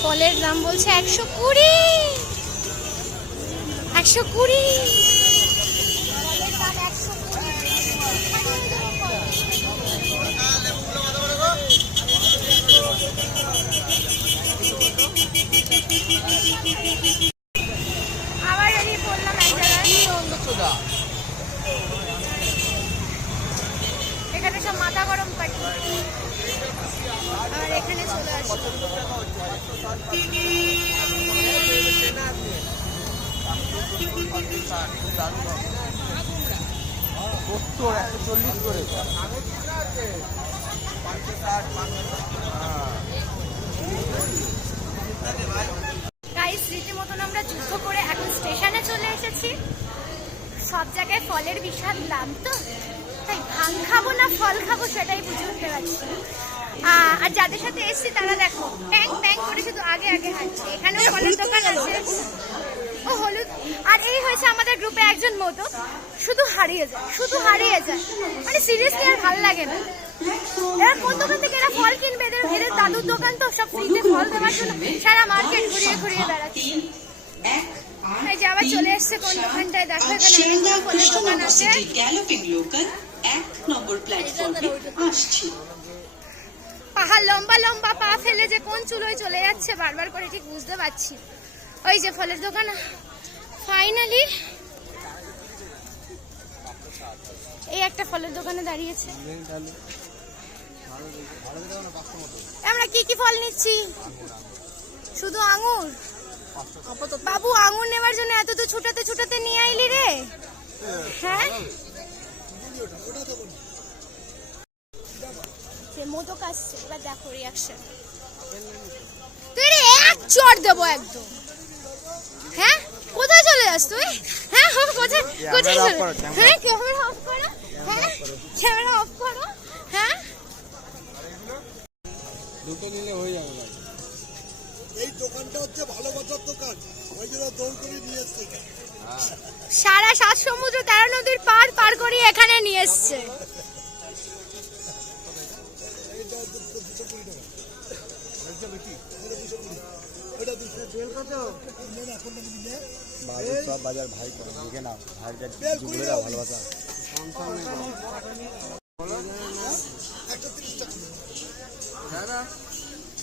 ফলের দাম বলছে একশো কুড়ি। একশো কুড়ি ফলের দাম একশো কুড়ি আবার বেরিয়ে পড়লাম এক জায়গায় এখানে সব মাথা গরম পাটি আর এখানে চলে আসি। আমরা যুদ্ধ করে এখন স্টেশনে চলে এসেছি। সব জায়গায় ফলের বিশাল দাম তো। তাই খাব না ফল খাব সেটাই বুঝে উঠতে পারছি। আর যাদের সাথে এসেছি তারা দেখো ট্যাং ট্যাং করে শুধু আগে আগে হাঁটছে। এখানেও ফলের দোকান আছে। ও হলুদ। আর এই হয়েছে আমাদের গ্রুপে একজন মতো শুধু হারিয়ে যায় শুধু হারিয়ে যায়। মানে সিরিয়াসলি আর ভালো লাগে না। এরা কোন দোকান থেকে এরা ফল কিনবে? এদের এদের দাদুর দোকান তো সব ফ্রিতে ফল দেওয়ার জন্য সারা মার্কেট ঘুরিয়ে ঘুরিয়ে বেড়াচ্ছে। এই যে আবার চলে এসছে কোন দোকানটায়? দেখো এখানে অনেকগুলো ফলের দোকান আছে। এক নম্বর প্ল্যাটফর্মে আসছি। পাহাড় লম্বা লম্বা পা ফেলে যে কোন চুলোয় চলে যাচ্ছে বারবার করে ঠিক বুঝতে পারছি। ওই যে ফলের দোকান। ফাইনালি এই একটা ফলের দোকানে দাঁড়িয়েছে। আমরা কি কি ফল নিচ্ছি? শুধু আঙুর? বাবু, আঙুর নেওয়ার জন্য এত তো ছুটাতে ছুটাতে নিয়ে আইলি রে। হ্যাঁ? সে মোদক আসছে এবার দেখো রিয়াকশন তুই এক চড় দেবো একদম। হ্যাঁ? কোথায় চলে যাস তুই? হ্যাঁ হ্যাঁ, কোথায়? কোথায় চলে হ্যাঁ ক্যামেরা অফ করো। হ্যাঁ ক্যামেরা অফ করো। হ্যাঁ? দুটো নিলে হয়ে যাবে এই দোকানটা হচ্ছে ভালোবাসার দোকান করে। সারা সাত সমুদ্র তেরো নদীর পার পার করিয়ে এখানে নিয়ে এসছে ভালোবাসা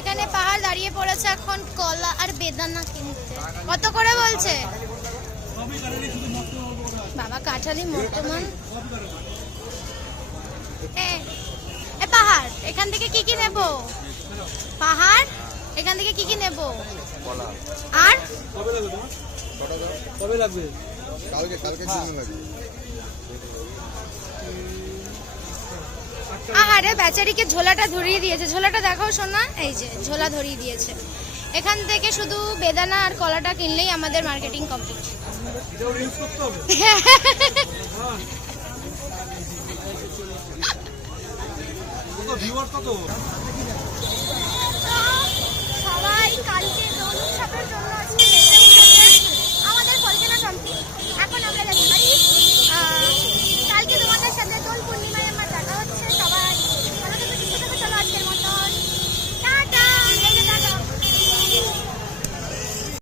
এখানে পাহাড় দাঁড়িয়ে পড়েছে এখন কলা আর বেদানা কিনতে। কত করে বলছে? বাবা কাঠালি বর্তমান এ এ পাহাড় এখান থেকে কি কি নেব? পাহাড় এখান থেকে কি কি নেব? আর? কবে লাগবে? কালকে কালকে লাগবে আহারে, বেচারিকে ঝোলাটা ধরিয়ে দিয়েছে। ঝোলাটা দেখাও শোনা এই যে ঝোলা ধরিয়ে দিয়েছে। এখান থেকে শুধু বেদানা আর কলাটা কিনলেই আমাদের মার্কেটিং কমপ্লিট